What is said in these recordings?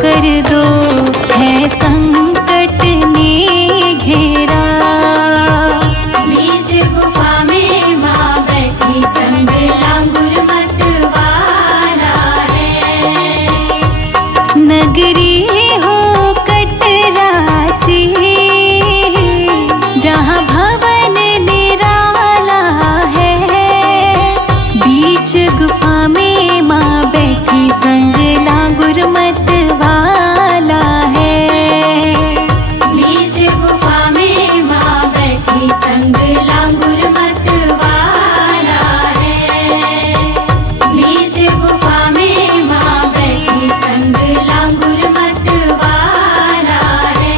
कर दो, है संकट ने घेरा। बीच गुफा में माँ बैठी, संग लांगुर मतवाला है। नगरी हो कटरासी, जहाँ भवन निराला है। बीच गुफा में माँ बैठी, संग लांगुर मतवाला है। बीच गुफा में माँ बैठी, संग लांगुर मतवाला है। बीच गुफा में माँ बैठी, संग लांगुर मतवाला है।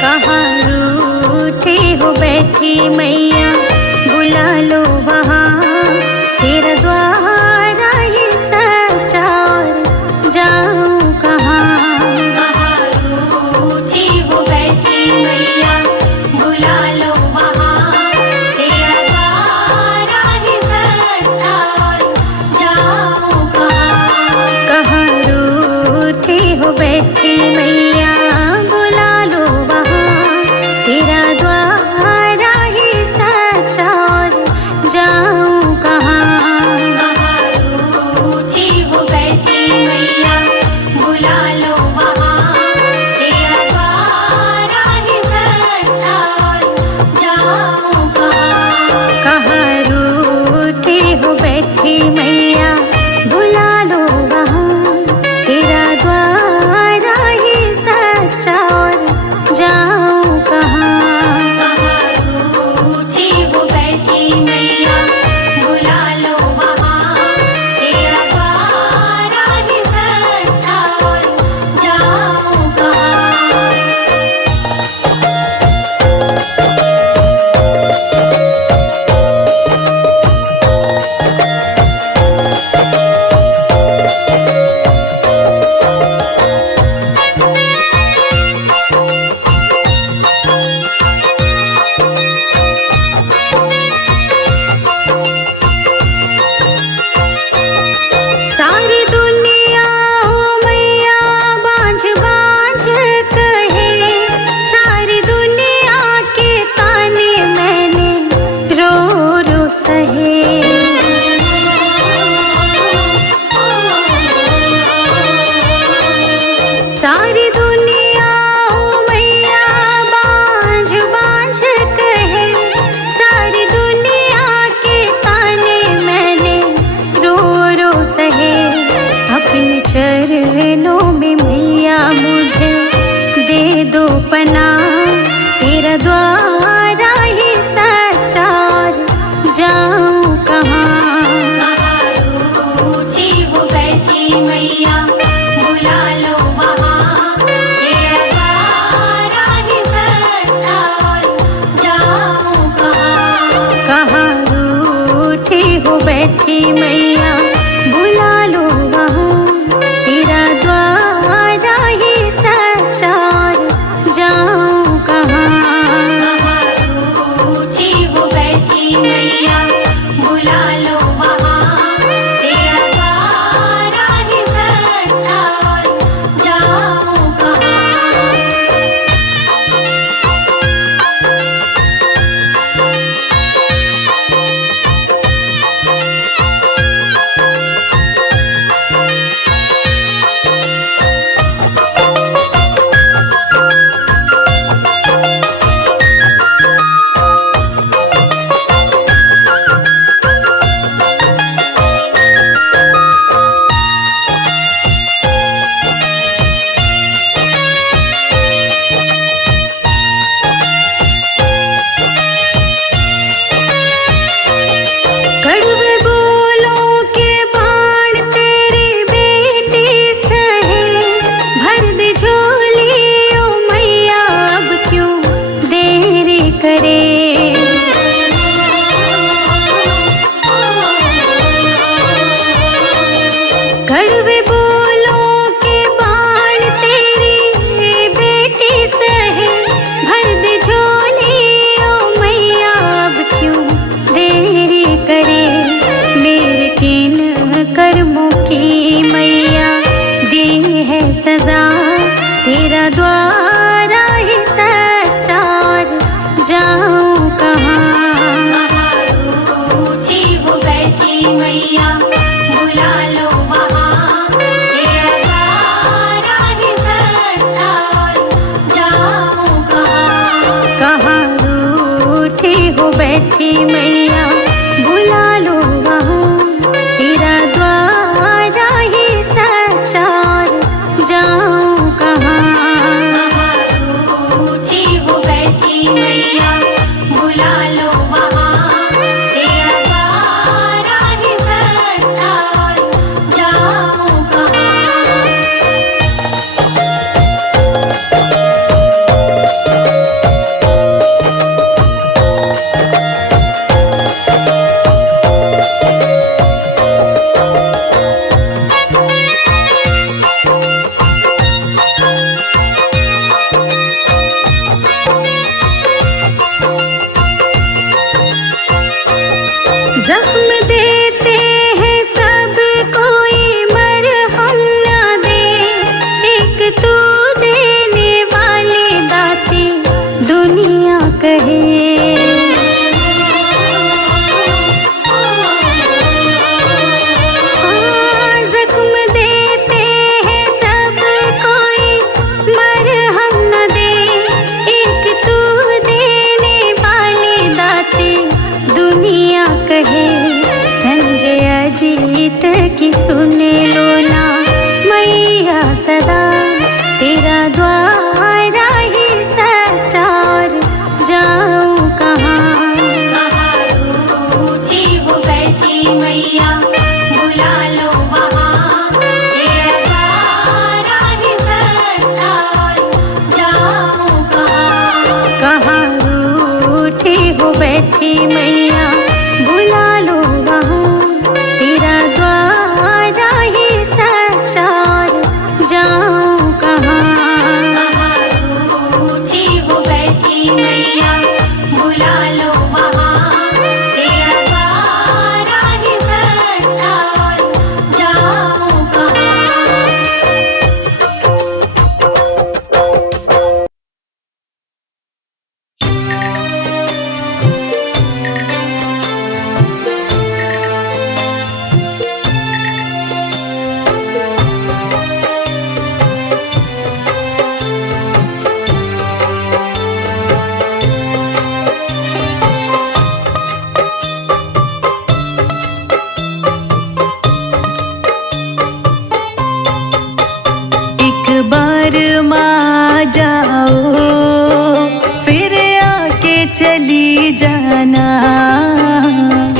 कहाँ रूठे हो बैठी मैया, बुला लो वहाँ। तेरा द्वारा ही सच्चा, और जाऊँ कहाँ। कहाँ रूठी हो बैठी मैया, बुला लो वहाँ। तेरा द्वारा ही सच्चा, और जाऊँ कहाँ। कहाँ रूठे हो बैठी मैया, बुला लो वहाँ। तेरा द्वारा ही सच्चा, और जाऊँ कहाँ। कहाँ रूठी हो बैठी मैया, बुला लो वहाँ। तेरा द्वारा ही सच्चा, और जाऊँ कहाँ। कहाँ रूठे हो बैठी मैया, बुला लो वहाँ। तेरा द्वारा ही सच्चा, और जाऊँ कहाँ। कहाँ रूठी हो बैठी मैया, बुला लो वहाँ। तेरा द्वारा ही सच्चा, और जाऊँ कहाँ। सारी दुनिया हो मैया बांझ बांझ कहे। सारी दुनिया के ताने मैंने रो रो सहे। सारी दुनिया हो मैया बांझ बांझ कहे। सारी दुनिया के ताने मैंने रो रो सहे। अपने चरणों में मैया मुझे दे दो पनाह। तेरा द्वारा ही सच्चा, और जाऊँ कहाँ। कहाँ रूठी हो बैठी मैया, बुला लो वहाँ। तेरा द्वारा ही सच्चा, और जाऊँ कहाँ। कहाँ रूठी हो बैठी मैया, बुला लो वहाँ। तेरा द्वारा ही सच्चा, और जाऊँ कहाँ। कहाँ रूठी हो बैठी मैया, बुला लो वहाँ। तेरा द्वारा ही सच्चा, और जाऊँ कहाँ।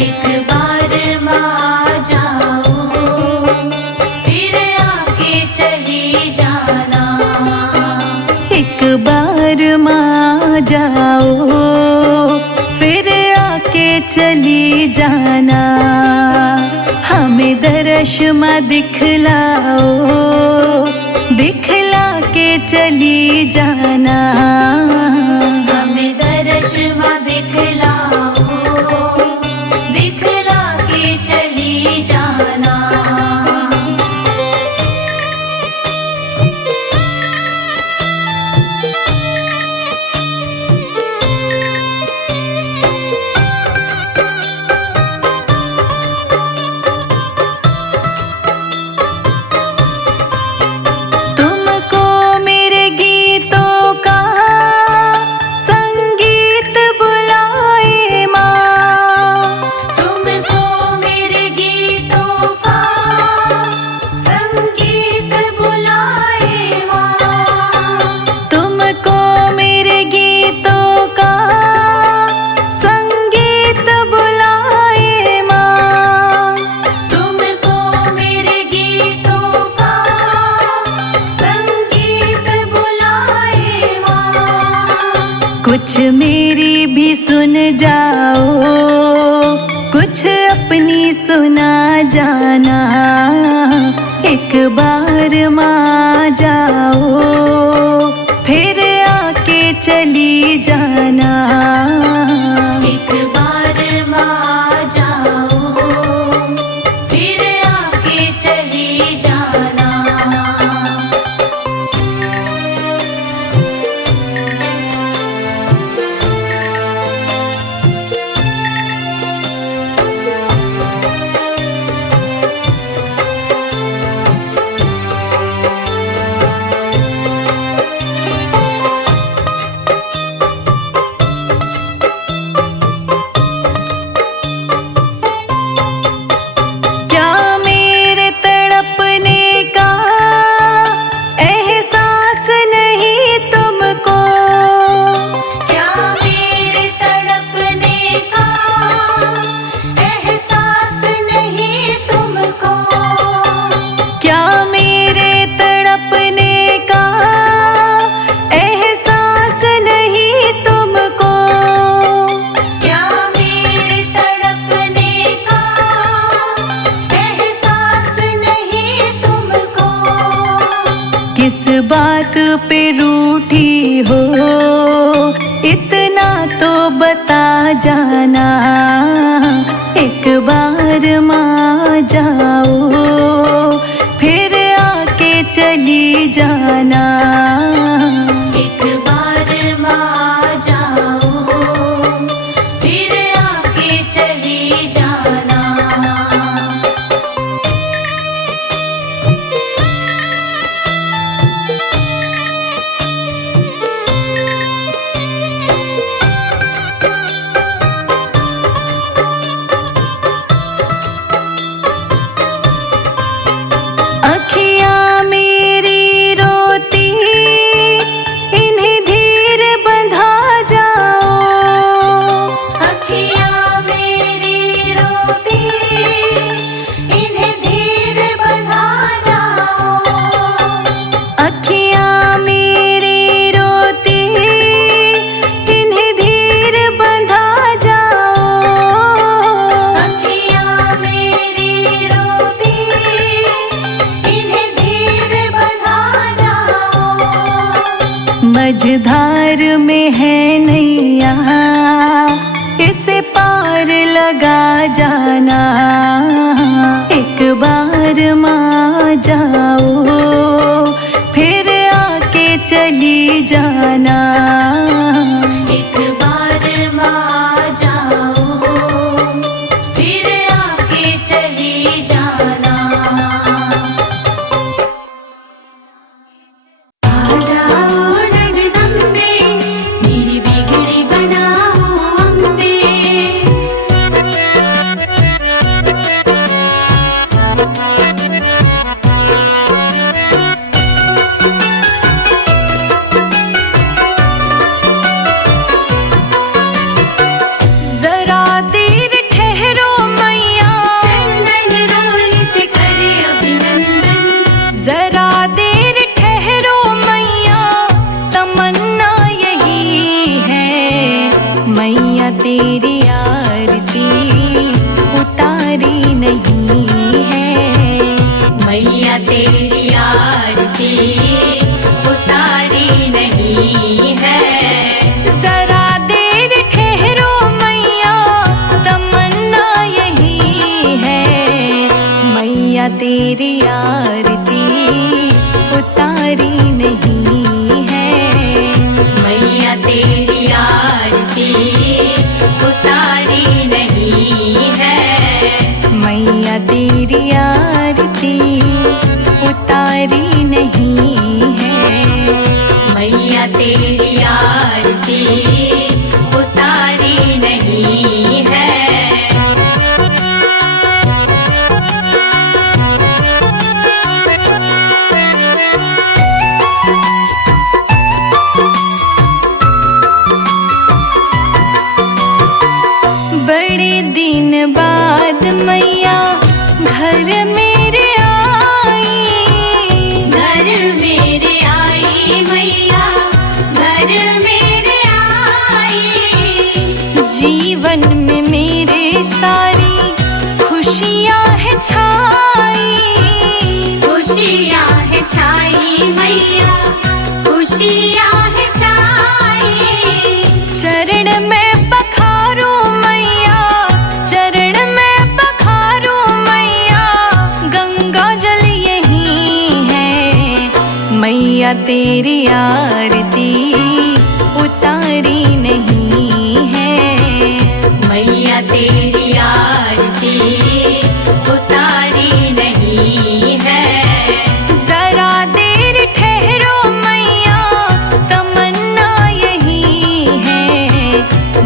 एक बार माँ जाओ फिर आके चली जाना। एक बार माँ जाओ फिर आके चली जाना। हमें दर्श माँ दिखलाओ, दिखला के चली जाना। हमें दर्श माँ दिखलाओ, दिखला के चली जाना। कुछ मेरी भी सुन जाओ, कुछ अपनी सुना जाना। एक बार माँ जाओ फिर आके चली जाना। एक बार माँ जाओ फिर आके चली जाना। किस बात पे रूठी हो इतना तो बता जाना। एक बार माँ जाओ फिर आके चली जाना। एक बार माँ जाओ फिर आके चली जाना। मझधार में है नैया इसे पार लगा जाना। एक बार माँ जाओ फिर आके चली जाना। एक बार माँ जाओ फिर आके चली जाना। तेरी आरती उतारी नहीं है। मैया तेरी आरती उतारी नहीं है। मैया तेरी आरती उतारी नहीं है। मैया तेरी आरती उतारी नहीं है। बड़े दिन बाद मैया घर मेरे आई। घर मेरे आई मैया, घर मेरे आई। जीवन में मेरे सारी खुशियाँ है छाई। खुशियाँ है छाई मैया, खुशियाँ है छाई। चरण में पखारू मैया, चरण में पखारू मैया, गंगा जल यही है। मैया तेरी आरती उतारी नहीं है। मैया तेरी आरती उतारी नहीं है। जरा देर ठहरो मैया, तमन्ना यही है।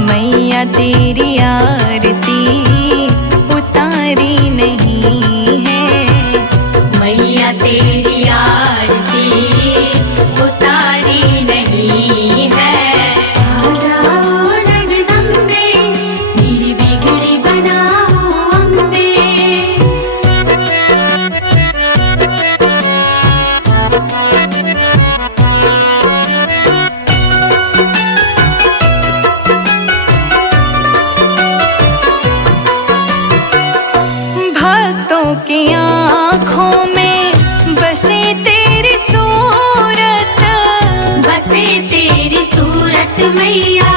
मैया तेरी आरती उतारी नहीं है। मैया तेरी आरती उतारी नहीं है। आ जाओ जगदम्बे, मेरी बिगड़ी बनाओ अम्बे। भक्तों की आँखों में बसे तेरी सूरत। बसे तेरी सूरत मैया,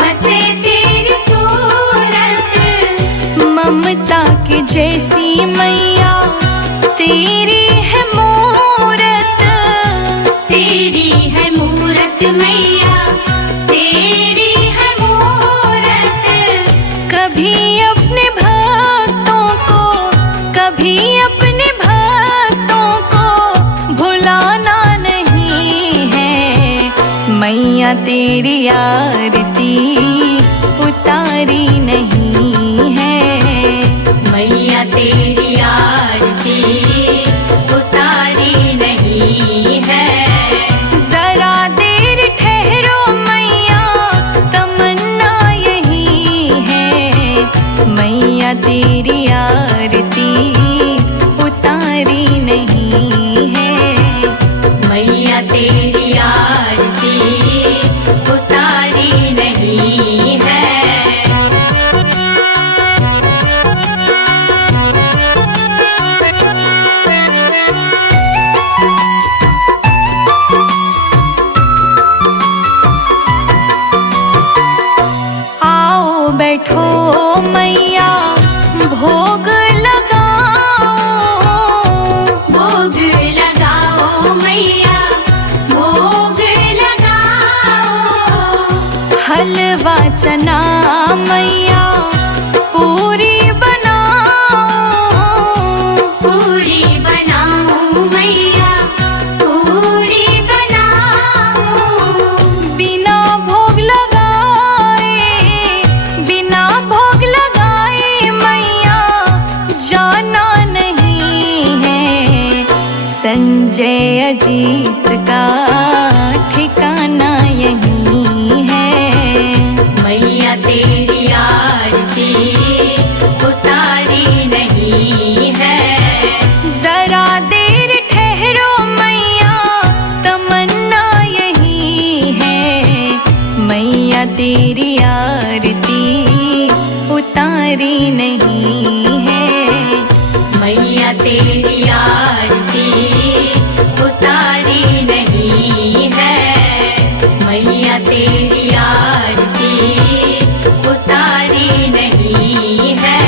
बसे तेरी सूरत। ममता की जैसी मैया तेरी है मूरत। तेरी है मूरत मैया, तेरी है मूरत। कभी अपने भक्तों को, कभी अपने भक्तों को भुलाना नहीं है। मैया तेरी आरती उतारी नहीं है। मैया तेरी आरती उतारी नहीं है। जरा देर ठहरो मैया, तमन्ना यही है। मैया तेरी आरती उतारी नहीं है। मैया तेरी आरती उतारी नहीं है। आओ बैठो मैया भोग लगाओ। भोग लगाओ मैया, भोग लगाओ। हलवा चना मैया पूरी बनाओ। पूरी बनाओ मैया, पूरी बनाओ। बिना भोग लगाए, बिना भोग लगाए मैया जाना नहीं है। संजय अजीत का ठिकाना यही है। मैया तेरी आरती उतारी नहीं है। जरा देर ठहरो मैया, तमन्ना यही है। मैया तेरी आरती उतारी नहीं है। मैया तेरी आरती उतारी नहीं है। मैया तेरी आरती उतारी नहीं है।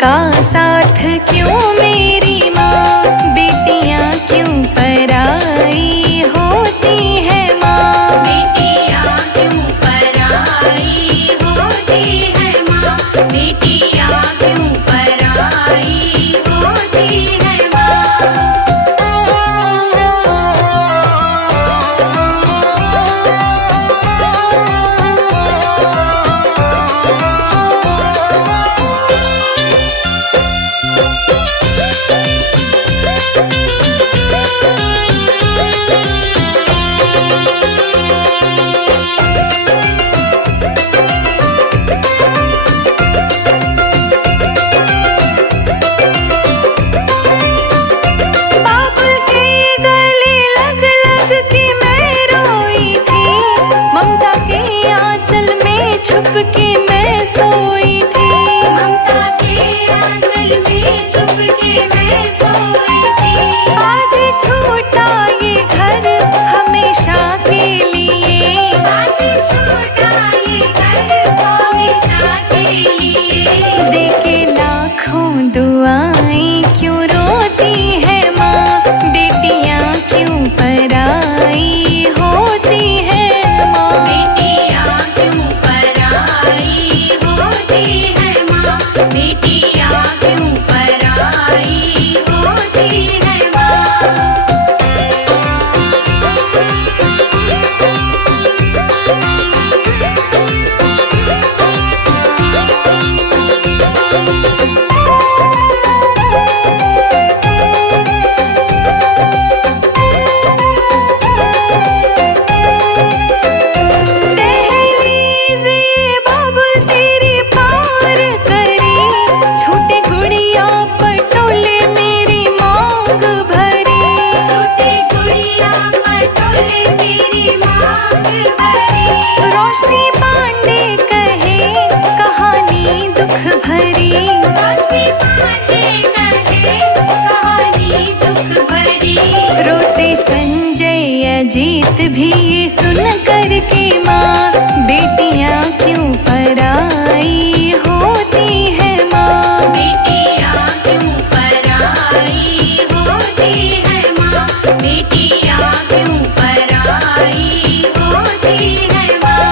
का साथ क्यों मेरी माँ, बेटियाँ क्यों पराई होती है माँ। बेटियाँ क्यों पराई होती है माँ, बेटियाँ क्यों पराई होती है माँ। बाबुल के गले लग लग के मैं रोई थी, ममता के आंचल में छुप के मैं सोई थी। ममता के आंचल में छुप के मैं सोई थी। आज छूटा ये घर हमेशा के लिए, आज छूटा ये घर हमेशा के लिए। देके लाखों दुआएं क्यों रोती है माँ, बेटियाँ क्यों पराई होती है माँ। बेटियाँ क्यों पराई होती है माँ, बेटियाँ क्यों पराई होती है माँ। दहलीज़ ये बाबुल तेरी पार करी, छोटे गुड़िया पटोले मेरी मांग भरी। छोटे गुड़िया पटोले मेरी मांग भरी। रोशनी पांडे कहे कहानी दुख भरी, रोशनी पांडे कहे कहानी दुख भरी। रोते संजय अजीत भी ये सुन कर के माँ, बेटियाँ क्यों पराई होती है माँ। बेटियाँ क्यों पराई होती है माँ, बेटियाँ क्यों पराई होती है माँ।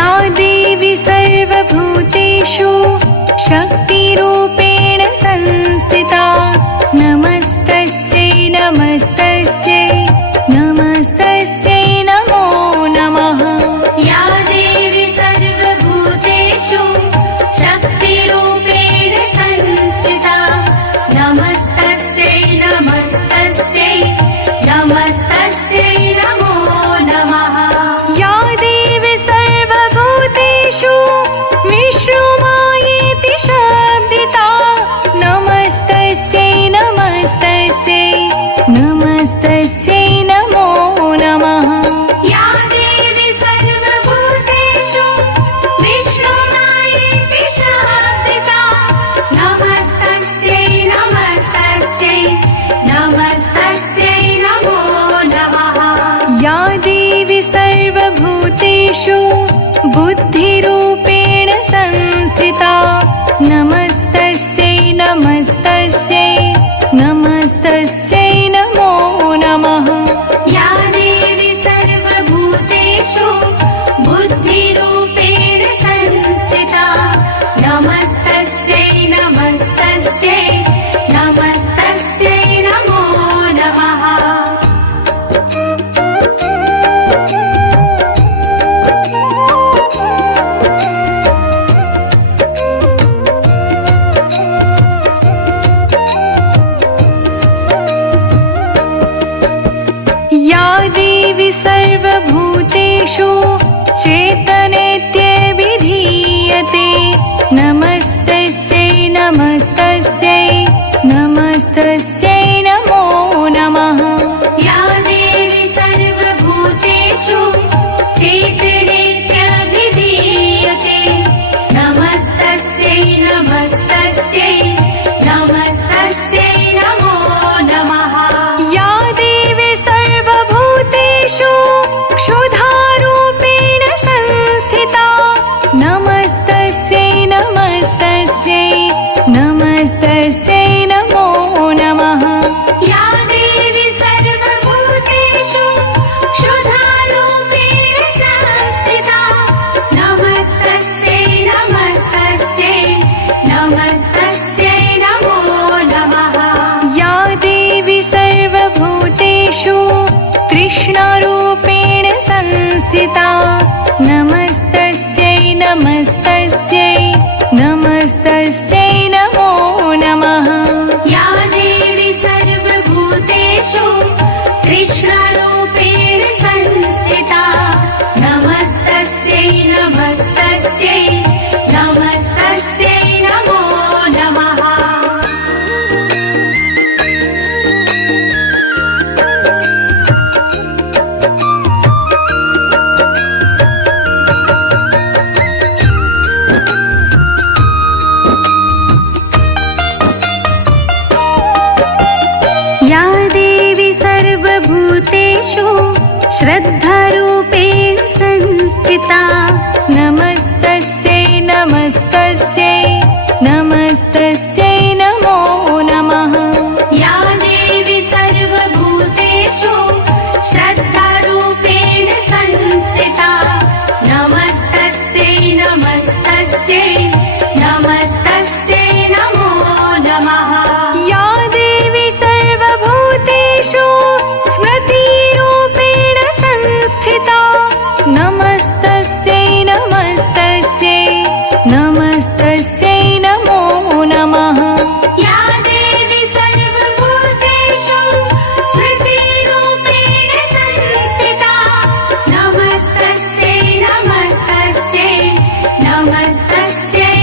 या देवी सर्वभूतेषु शक्तिरूपेण संस्थिता नमस्तस्यै नमस्तस्यै नमस्तस्यै नमो नमः। या देवी सर्वभूतेषु शक्तिरूपेण संस्थिता नमस्तस्यै नमस्तस्यै नमस्तस्यै नमो नमः। या देवी सर्वभूतेषु विष्णुमायेति शब्दिता नमस्तस्यै नमस्तस्यै नमस्तस्यै नमो नमः। या देवी सर्वभूतेषु विष्णुमायेति शब्दिता नमस्तस्यै नमस्तस्यै नमस्तस्यै नमो नमः। या देवी सर्वभूतेषु बुद्धिरूपेण संस्थिता नमस्तस्यै नमस्तस्यै नमस्तस्यै नमो नमः। या देवी सर्वभूतेषु बुद्धिरूपेण संस्थिता नमस्तस्यै नमस्तस्यै नमस्तस्यै नमो नमः। या देवी सर्वभूतेषु चेतनेत्यभिधीयते नमस्तस्यै नमस्तस्यै नमस्तस्यै नमो नमः। या देवी सर्वभूतेषु चेतनेत्यभिधीयते नमस्तस्यै नमस्तस्यै नमस्तस्यै नमो नमः। या देवी सर्वभूतेषु क्षुधारूपेण संस्थिता नमस्तस्यै नमस्तस्यै नमस्तस्यै नमो नमः। या देवी सर्वभूतेषु क्षुधारूपेण संस्थिता नमस्तस्यै नमस्तस्यै नमस्तस्यै नमो नमः। या देवी सर्वभूतेषु तृष्णारूपेण संस्थिता नमस्तस्यै नमस्तस्यै नमस्तस्यै नमो नमः। या देवी सर्वभूतेषु तृष्णारूपेण संस्थिता नमस्तस्यै नमस्तस्यै नमस्तस्यै नमो नमः। या देवी सर्वभूतेषु श्रद्धारूपेण संस्थिता नमस्तस्यै नमस्तस्यै नमस्तस्यै नमो नमः। या देवी सर्वभूतेषु श्रद्धारूपेण संस्थिता नमस्तस्यै नमस्तस्यै नमस्तस्यै नमो नमः। या देवी सर्वभूतेषु स्मृतिरूपेण संस्थिता नमस्तस्यै नमस्तस्यै नमस्तस्यै नमो नमः। या देवी सर्वभूतेषु स्मृतिरूपेण संस्थिता नमस्तस्यै नमस्तस्यै नमस्तस्यै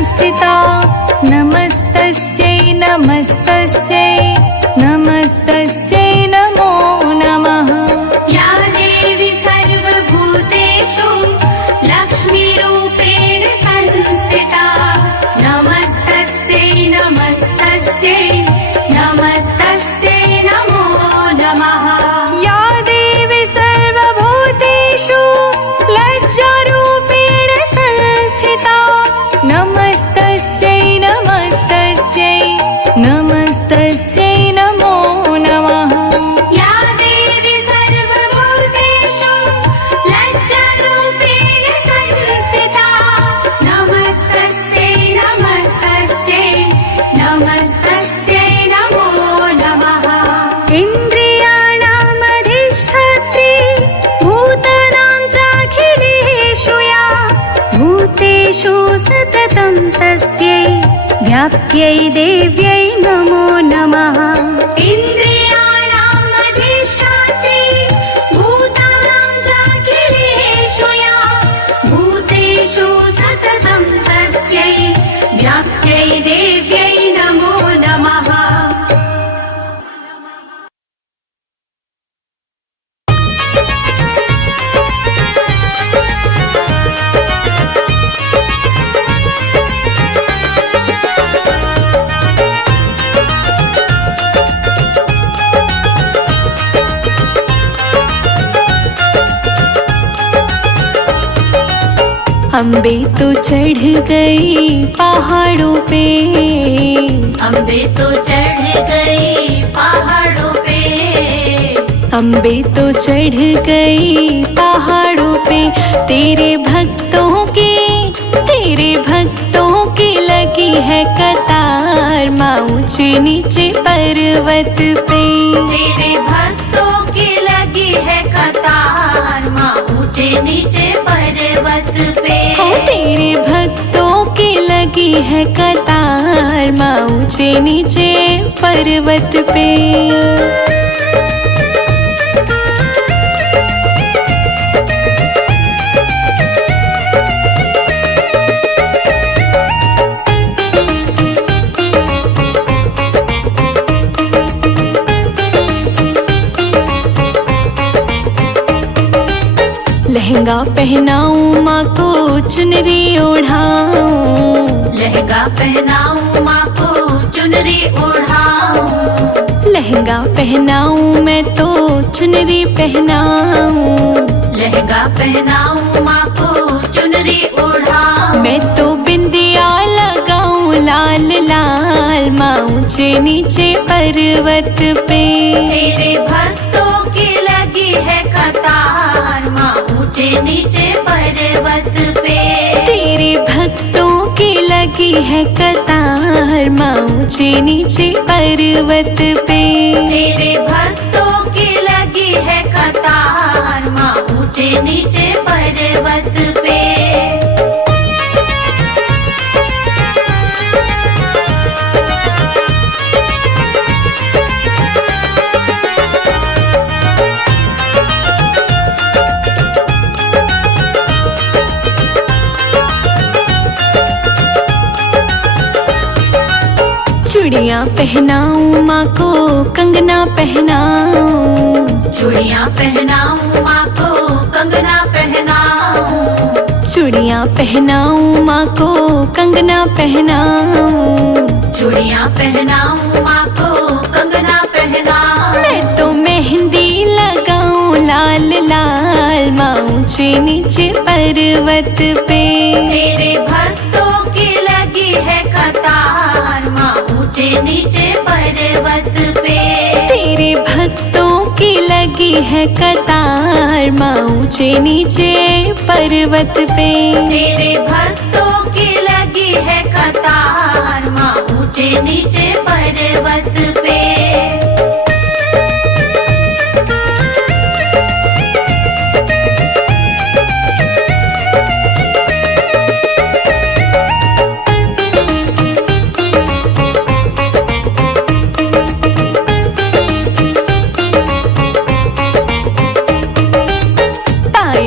संस्थिता नमस्तस्यै नमस्तस्यै नमस्तस्यै नमो नमः। या देवी सर्वभूतेषु लक्ष्मीरूपेण संस्थिता नमस्तस्यै नमस्तस्यै नमस्तस्यै नमो नमः। या देवी सर्वभूतेषु लज्जारूपेण संस्थिता नमस्तस्यै नमस्तस्यै नमस्तस्यै नमो नमः। या देवी सर्वभूतेषु लज्जारूपेण संस्थिता नमस्तस्यै नमस्तस्यै नमस्तस्यै नमो नमः। इन्द्रियाणामधिष्ठात्री भूतानां चाखिलेषु या भूतेषु सततं तस्यै व्याप्त्यै देव्यै नमो नमः। इन्द्रियाणाम् अधिष्ठात्री भूतानां चाखिलेषु या भूतेषु सततं तस्यै व्याप्त्यै देव्यै नमो नमः। अम्बे तो चढ़ गई पहाड़ों पे, अम्बे तो चढ़ गई पहाड़ों पे, अम्बे तो चढ़ गई पहाड़ों पे। तेरे भक्तों की लगी है कतार माँ ऊंचे नीचे पर्वत पे। तेरे भक्तों की लगी है कतार माँ ऊंचे नीचे पर्वत पे। तेरे भक्तों की लगी है कतार माँ ऊंचे नीचे पर्वत पे। लहंगा पहनाऊं माँ को चुनरी ओढ़ाऊं, लहंगा पहनाऊं माँ को चुनरी ओढ़ाऊं, लहंगा पहनाऊं मैं तो चुनरी पहनाऊं, लहंगा पहनाऊं माँ को चुनरी ओढ़ाऊं। मैं तो बिंदिया लगाऊं लाल लाल माँ ऊंचे नीचे पर्वत पे। तेरे भक्तों की लगी है कतार माँ ऊंचे नीचे पर्वत पे। तेरे भक्तों की लगी है कतार माँ ऊंचे नीचे पर्वत पे। तेरे भक्तों की लगी है कतार माँ ऊंचे नीचे पर्वत पे। चूड़ियाँ पहनाऊं माँ को कंगना पहनाऊं, चूड़ियाँ पहनाऊं माँ को कंगना पहनाऊं, चूड़ियाँ पहनाऊं माँ को कंगना पहनाऊं, चूड़ियाँ पहनाऊं माँ को कंगना पहनाऊं। मैं तो मेहंदी लगाऊं लाल लाल माँ ऊंचे नीचे पर्वत पे। तेरे भक्तों की लगी है कतार माँ ऊंचे नीचे पर्वत पे। तेरे भक्तों की लगी है कतार माँ ऊंचे नीचे पर्वत पे। तेरे भक्तों की लगी है कतार माँ ऊंचे नीचे पर्वत पे।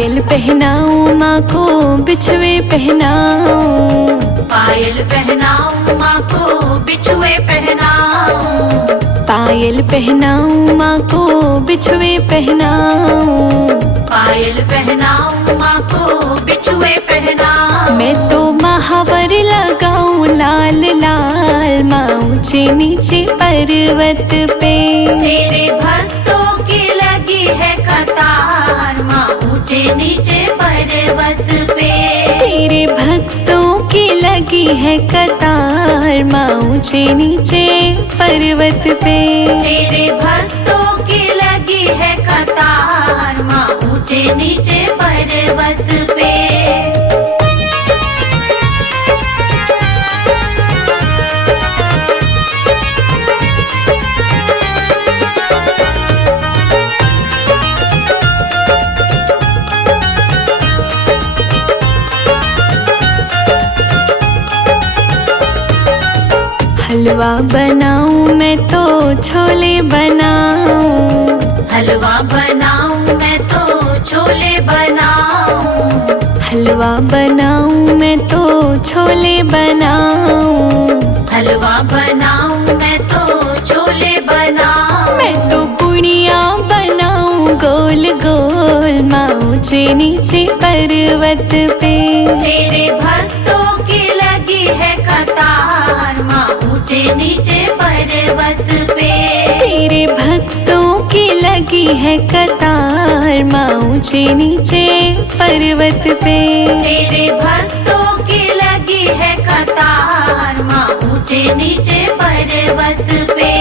पायल पहनाऊं माँ को बिछुए पहनाऊं, पायल पहनाऊं माँ को बिछुए पहनाऊं, पायल पहनाऊं माँ को बिछुए पहनाऊं, पायल पहनाऊं माँ को बिछुए पहनाऊं। मैं तो महावर लगाऊं लाल लाल माँ ऊंचे नीचे पर्वत पे। तेरे भक्तों की लगी है कतार माँ ऊंचे नीचे पर्वत पे। तेरे भक्तों की लगी है कतार माँ ऊंचे नीचे पर्वत पे। तेरे भक्तों की लगी है कतार माँ ऊंचे नीचे पर्वत पे। हलवा बनाऊं मैं तो छोले बनाऊं, हलवा बनाऊं मैं तो छोले बनाऊं, हलवा बनाऊं मैं तो छोले बनाऊं, हलवा बनाऊं मैं तो छोले बनाऊं। मैं तो पुड़िया बनाऊं गोल गोल माँ ऊंचे नीचे पर्वत पे। तेरे भक्तों की लगी है कतार माँ ऊंचे नीचे पर्वत पे। तेरे भक्तों की लगी है कतार माँ ऊंचे नीचे पर्वत पे। तेरे भक्तों की लगी है कतार माँ ऊंचे नीचे पर्वत पे।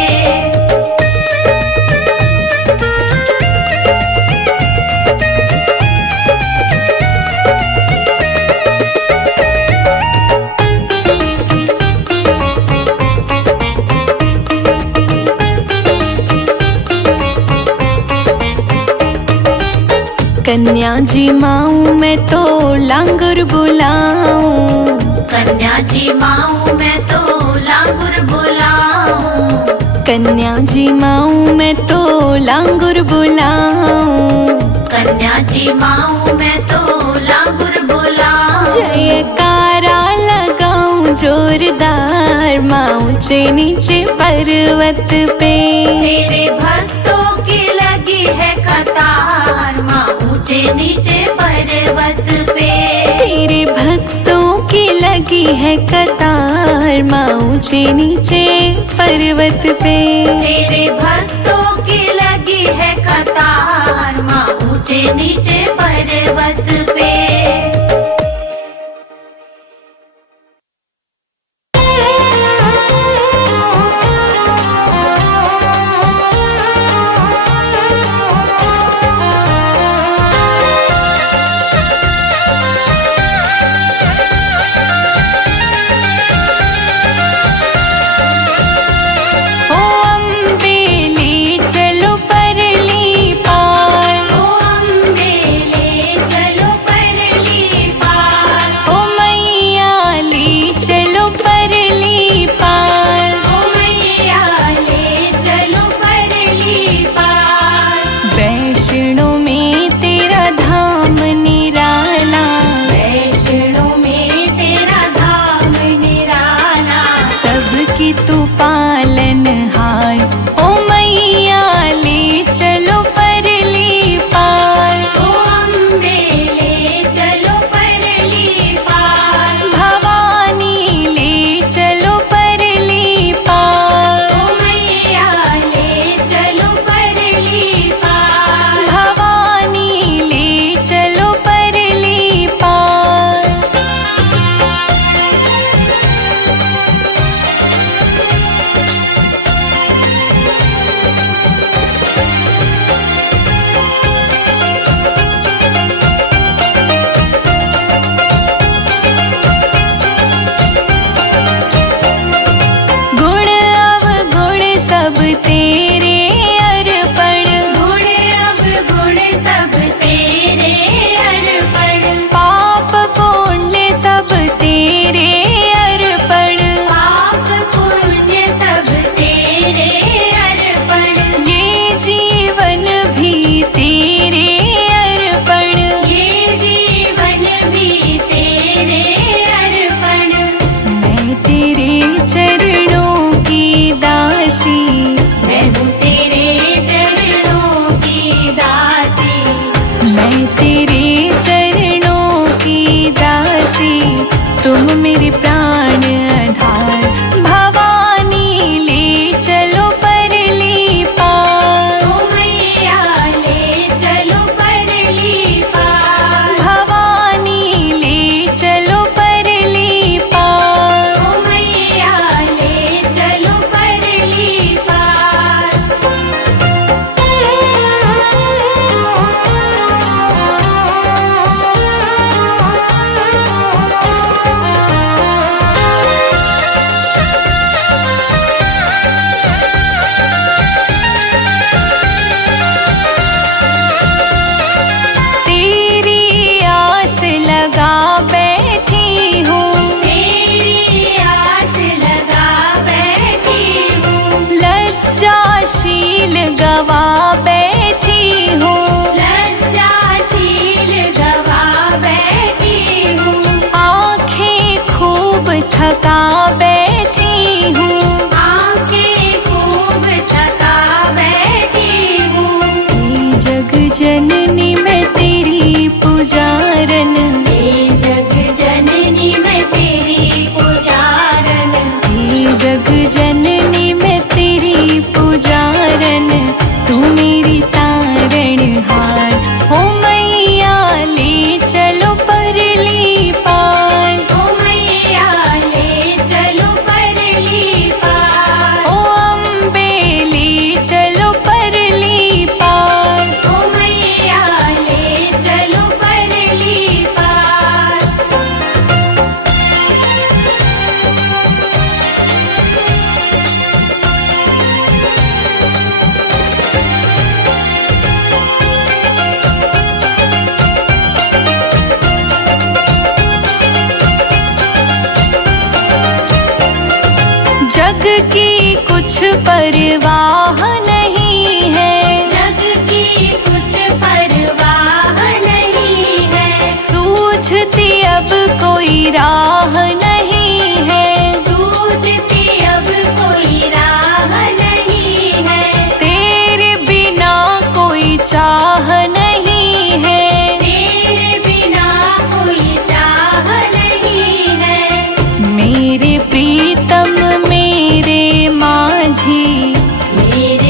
कन्या जी माऊं मैं तो लांगुर बुलाऊं, कन्या जी माऊं मैं तो लांगुर बुलाऊं, कन्या जी माऊं मैं तो लांगुर बुलाऊं, कन्या जी माऊं मैं तो लांगुर बुलाऊं। जयकारा लगाऊं जोरदार माँ ऊंचे नीचे पर्वत पे। तेरे भक्तों की लगी है कतार माँ ऊंचे नीचे पर्वत पे। तेरे भक्तों की लगी है कतार माँ ऊंचे नीचे पर्वत पे। तेरे भक्तों की लगी है कतार माँ ऊंचे नीचे पर्वत पे। परली पार, ओ अम्बे ले चलो परली जननी मैं तेरी पुजारन, हे जग जननी मैं तेरी पुजारन, हे जग जननी मैं तेरी पुजारन, तू मेरी तारणहार हो मैया ले चलो परली पार। ओ मैया ले चलो परली पार, ओ अम्बे ले चलो परली पार। ओ मैया ले चलो परली पार। जग की कुछ परवाह नहीं है, जग की कुछ परवाह नहीं है, सूझती अब कोई राह नहीं है, सूझती अब कोई राह नहीं है, तेरे बिना कोई चाह नहीं है, तेरे बिना कोई चाह नहीं है। मेरे प्रीतम मेरे माझी, मेरे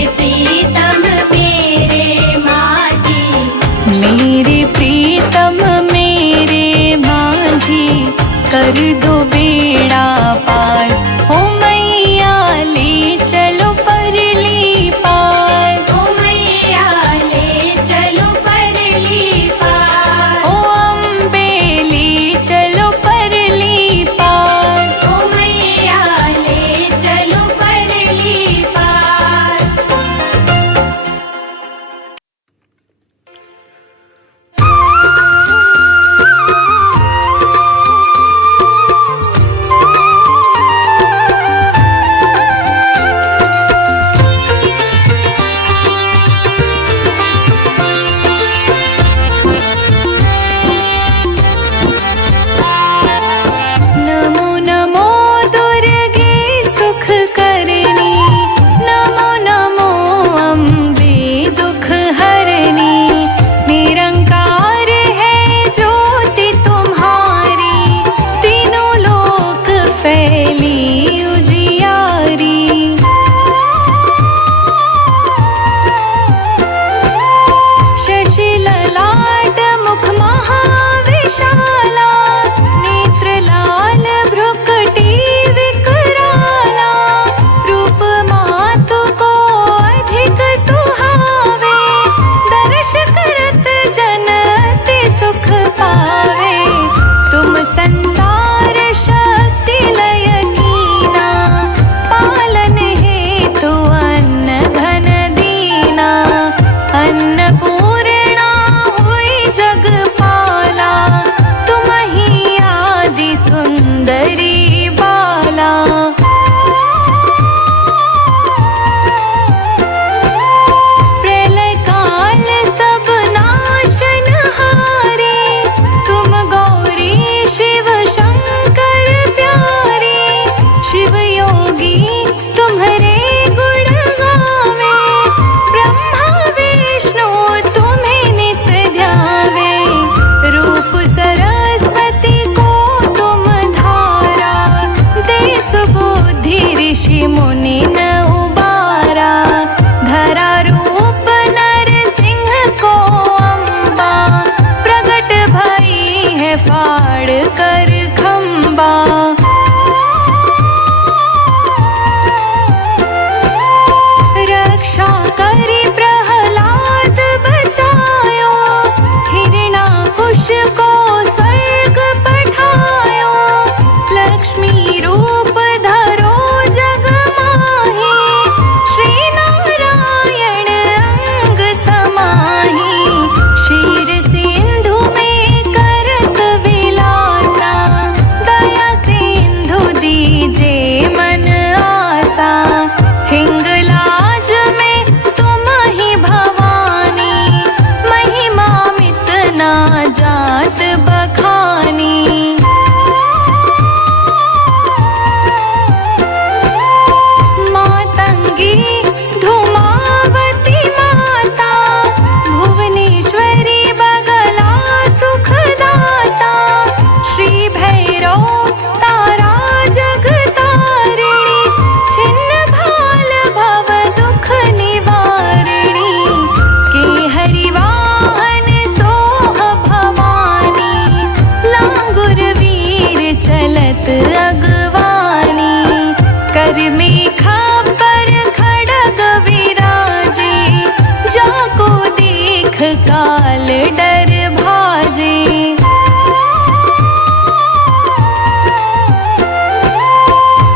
डर भाजे।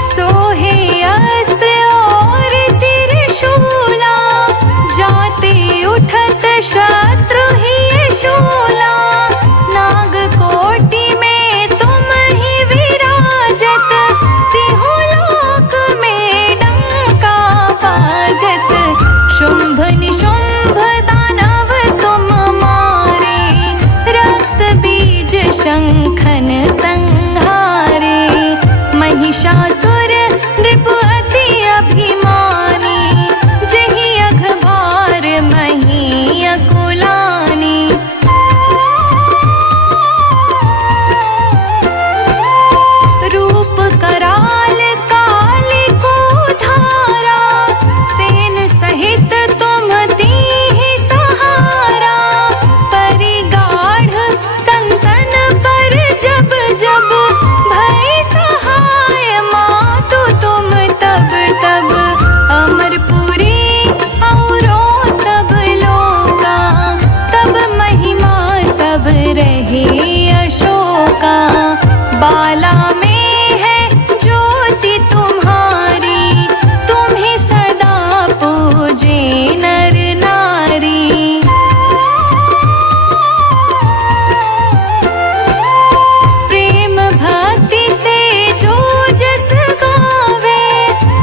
सोहे अस्त्र और त्रिशूला, जाते उठत शत्रु ही शूला। नागकोटि में तुम ही विराजत, तिहु लोक में डंका बाजत। शुंभ निशुंभ दानव तुम मारे, रक्त बीज शंखन संहारे। महिषासुर नृप अति अभिमानी, जहि अघभार मही अकुलानी। रूप कराल काली को धारा, सेन सहित तुम दीहि सहारा। परिगाढ़ संतन पर जब जब, भय सहाय मातु तुम तब तब। अमरपुरी औरो सब लोका, तब महिमा सब रहे अशोका। बाला में है ज्योति तुम्हारी, तुम्हें सदा पूजे नर नारी। प्रेम भक्ति से जो जस गावे,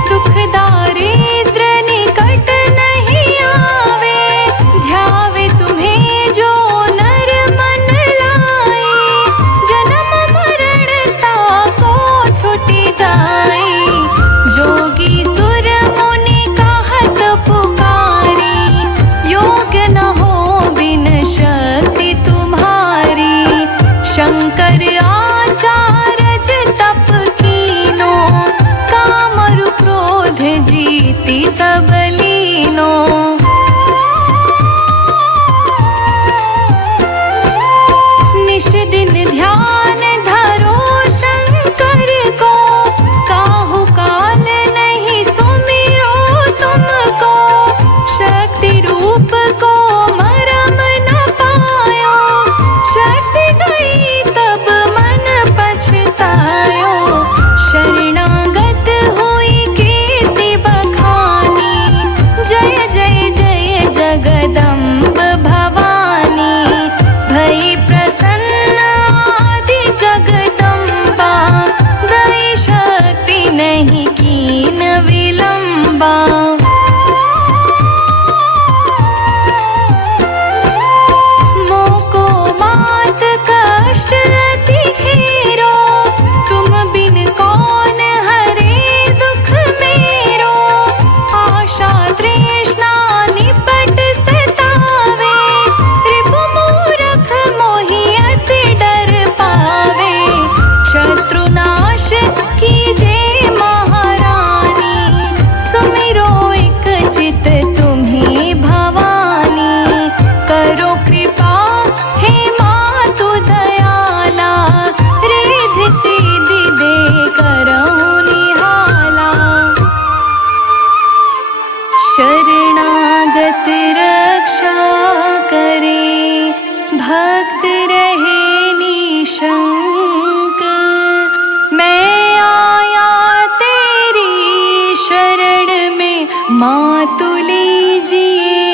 दुख दारिद्र निकट नहीं आवे। ध्यावे तुम्हें जो नर मन लाए, जन्म मरण ताको छुटी जाए। जोगी सुर मुनि कहत पुकारी, योग न हो बिन शक्ति तुम्हारी। शंकर आचार्य तप कीनो, कामरु क्रोध जीति सब लीनो। निश दिन ध्यान धरो शंकर को, काहू काल नहीं सुमिरो तुमको। शक्ति रूप को मरम न पायो, शक्ति गई तब मन पछतायो। शरणागत हुई कीर्ति बखानी, जय जय जय जगदम्ब भवानी। भई प्रसन्न आदि जगदम्बा, दई शक्ति नहीं कीन विलंबा। मोको मात कष्ट अति घेरो, तुम बिन कौन हरे दुख मेरो। आशा तृष्णा निपट सतावे, रिपु मूरख मोहि अति डर पावे। शत्रुनाश कीजे महारानी, सुमिरो एक चित तुम्हीं भवानी। करो कृपा हे मातु दयाला, रिद्धि सिद्धि दे करहु निहाला। शरणागत रक्षा करे, भक्त रहे निशंक। मैं आया तेरी शरण में, मातु लीजिए